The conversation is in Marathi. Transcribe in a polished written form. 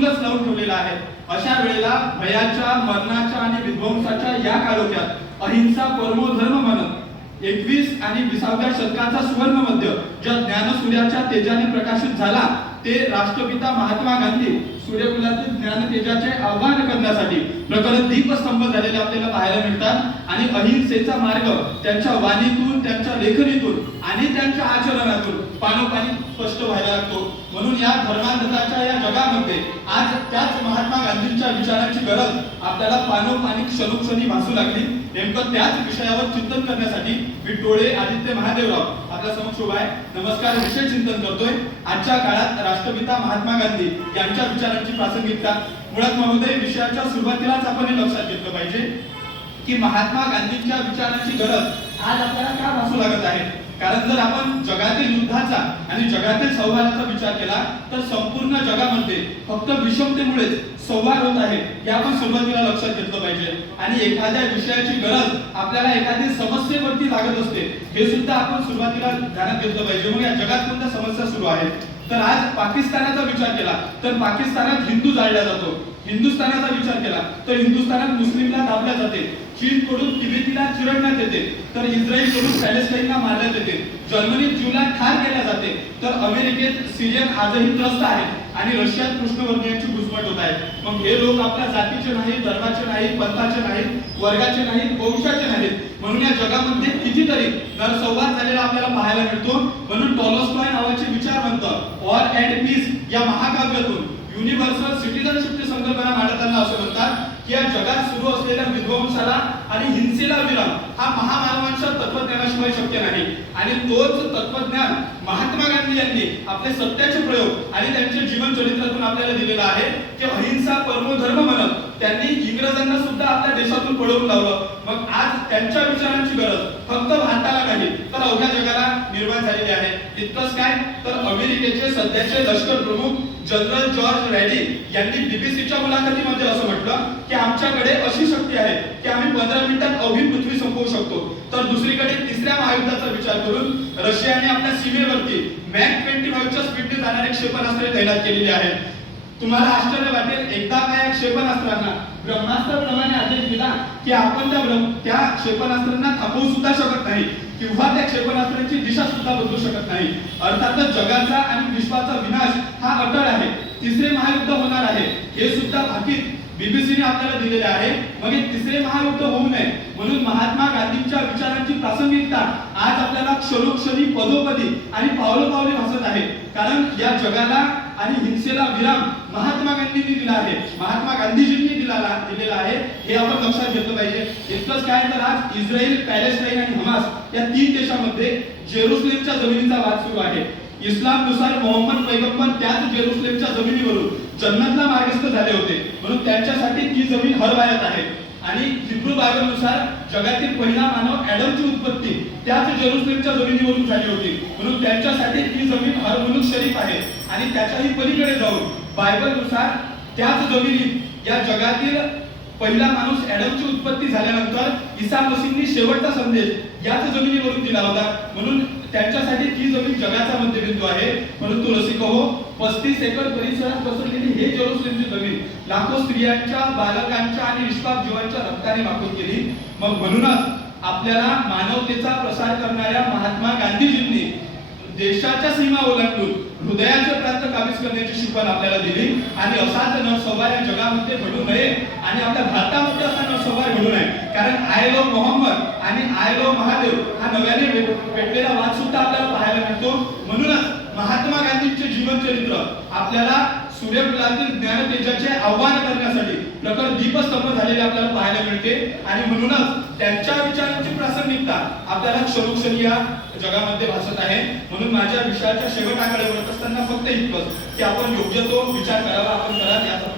तुरुंगच लावून ठेवलेला आहे. अशा वेळेला भयाच्या, मरणाच्या आणि विध्वंसाच्या या काळोख्यात अहिंसा परमो धर्म म्हणत 21 आणि 20व्या शतकाचा सुवर्ण मध्य ज्या ज्ञानसूर्याच्या तेजाने प्रकाशित झाला ते राष्ट्रपिता महात्मा गांधी सूर्यकुलातील ज्ञानतेजाचे आव्हान करण्यासाठी प्रखर दीपस्तंभ झालेले आपल्याला पाहायला मिळतात. आणि अहिंसेचा मार्ग त्यांच्या वाणीतून, त्यांच्या लेखणीतून आणि त्यांच्या आचरणातून पानोपानी स्पष्ट व्हायला लागतो. म्हणून या धर्मांधताच्या या जगामध्ये आज त्याच महात्मा गांधींच्या विचारांची गरज आपल्याला पानोपानी क्षणोक्षणी भासू लागली. नेमकं त्याच विषयावर चिंतन करण्यासाठी मी टोळे आदित्य महादेवराव आपल्या समक्ष उभा आहे. नमस्कार. विषय चिंतन करतोय आजच्या काळात राष्ट्रपिता महात्मा गांधी यांच्या विचारांची प्रासंगिकता. मुळात महोदय, विषयाच्या सुरुवातीलाच आपण हे लक्षात घेतलं पाहिजे की महात्मा गांधींच्या विचारांची गरज आज आपल्याला का भासू लागत आहे. कारण जर आपण जगातील युद्धाचा आणि जगातील संवादाचा विचार केला तर संपूर्ण जगामध्ये फक्त विषमतेमुळेच संवाद होत आहे हे आपण सुरुवातीला लक्षात घेतलं पाहिजे. आणि एखाद्या विषयाची गरज आपल्याला एखादी समस्येवरती लागत असते हे सुद्धा आपण सुरुवातीला ध्यानात घेतलं पाहिजे. मग या जगात कोणत्या समस्या सुरू आहेत तर आज पाकिस्तानाचा विचार केला तर पाकिस्तानात हिंदू जाळला जातो. हिंदुस्थानाचा विचार केला तर हिंदुस्थानात मुस्लिमला दाबल्या जाते. चीनकडून तिबेटीला चिरडण्यात येते तर इस्रायलकडून पॅलेस्टाईनला मारण्यात येते. जर्मनीत ज्यूला ठार केल्या जाते तर अमेरिकेत सिरियन आजही त्रस्त आहेत आणि रशियात कृष्णवर्णीयांची घुसमट होत आहे. मग हे लोक आपल्या जातीचे नाहीत, धर्माचे नाहीत, पंथाचे नाहीत, वर्गाचे नाहीत, वंशाचे नाहीत. म्हणून या जगामध्ये कितीतरी नरसंवाद झालेला आपल्याला पाहायला मिळतो. म्हणून टॉलस्टॉय नावाचे विचारवंत वॉर अँड पीस या महाकाव्यातून युनिव्हर्सल सिटिझनशिपची संकल्पना मांडताना असं म्हणतात की या जगात सुरू असलेल्या विध्वंसाला आणि हिंसेला विराम हा महामानवांच्या तत्वज्ञानाशिवाय शक्य नाही. आणि तोच तत्वज्ञान महात्मा गांधी यांनी आपले सत्याचे प्रयोग आणि त्यांचे जीवन चरित्रातून आपल्याला दिलेला आहे की अहिंसा परमो धर्म म्हणत त्यांनी इंग्रजांना सुद्धा आपल्या देशातून पळवून लावलं. मग आज त्यांच्या विचारांची गरज फक्त भारताला नाही तर अवघ्या जगाला निर्माण झालेली आहे. इतकंच काय तर अमेरिकेचे सध्याचे लष्कर प्रमुख जनरल जॉर्ज रॅडी यांनी बीबीसीच्या मुलाखतीमध्ये असं म्हटलं की आमच्याकडे अशी शक्ती आहे की आम्ही 15 मिनिटात अवघी पृथ्वी संपवू शकतो. तर दुसरीकडे तिसऱ्या महायुद्धाचा विचार करून रशियाने आपल्या सीमेवरती मॅक 25च्या स्पीडने जाणारे क्षेपणास्त्रे तैनात केलेली आहेत. तुम्हाला आश्चर्य वाटेल, एकदा काय क्षेपणास्त्रांना ब्रह्मास्त्राप्रमाणे आदेश दिला की आपण त्या क्षेपणास्त्रांना थांबवू सुद्धा शकत नाही किंवा त्या क्षेपणास्त्रांची दिशा सुद्धा बदलू शकत नाही. अर्थातच जगाचा आणि विश्वाचा विनाश हा अटळ आहे. तिसरे महायुद्ध होणार आहे हे सुद्धा भाकीत बीबीसीने आपल्याला दिलेले आहे. मग हे तिसरे महायुद्ध होऊ नये म्हणून महात्मा गांधींच्या विचारांची प्रासंगिकता आज आपल्याला क्षणोक्षणी, पदोपदी आणि पावलोपावली भासत आहे. कारण या जगाला आणि हिंसेला विराम महात्मा गांधींनी दिला आहे, महात्मा गांधीजींनी दिलेला आहे हे आपण लक्षात घेतलं पाहिजे. इतकंच काय तर आज इस्रायल, पॅलेस्टाईन आणि हमास या 3 देशांमध्ये जेरुसलेमच्या जमिनीचा वाद सुरू आहे. इस्लामनुसार मोहम्मद पैगंबर त्याच जेरुसलेमच्या जमिनीवरून जन्नतला मार्गस्थ झाले होते म्हणून त्यांच्यासाठी ती जमीन हरवायात आहे. आणि हिब्रू बायबलनुसार जगातील पहिला मानव ॲडमची उत्पत्ती त्याच जेरुसलेमच्या जमिनीवरून झाली होती म्हणून त्यांच्यासाठी ती जमीन हरमुलुक शरीफ आहे. आणि त्याच्याही पलीकडे जाऊन बायबलनुसार त्याच जमिनीत या जगातील पहिला माणूस ॲडमची उत्पत्ती झाल्यानंतर ईसा मसीहनी शेवटचा संदेश याच जमिनीवरून दिला होता म्हणून त्यांच्यासाठी ती जमीन जगाचा मध्यबिंदू आहे. परंतु रसिको 35 एकर परिसरात पसरलेली हे जेरुसलेमची जमीन लाखो स्त्रियांच्या, बालकांच्या आणि निष्पाप जीवांच्या रक्ताने माखून गेली. मग म्हणूनच आपल्याला मानवतेचा प्रसार करणाऱ्या महात्मा गांधीजींनी देशाच्या सीमा ओलांडून हृदयाचे प्रांत काबीज करण्याची शिकवण आपल्याला दिली. आणि असाच नरसंवाद या जगामध्ये घडू नये आणि आपल्या भारतामध्ये असा नरसंवाद घडू नये. कारण आय लव्ह मोहम्मद आणि आय लव्ह महादेव हा नव्याने पेटलेला वाद सुद्धा आपल्याला पाहायला मिळतो. म्हणूनच महात्मा गांधींचे जीवन चरित्र आपल्याला सूर्यकुलातील ज्ञानतेजाचे आव्हान करण्यासाठी प्रखर दीपस्तंभ झालेले आपल्याला पाहायला मिळते. आणि म्हणूनच त्यांच्या विचारांची प्रासंगिकता आपल्याला क्षणोक्षणी या जगामध्ये भासत आहे. म्हणून माझ्या विषयाच्या शेवटाकडे वळत असताना फक्त इतकंच की आपण योग्य तो विचार करावा, आपण करा याचा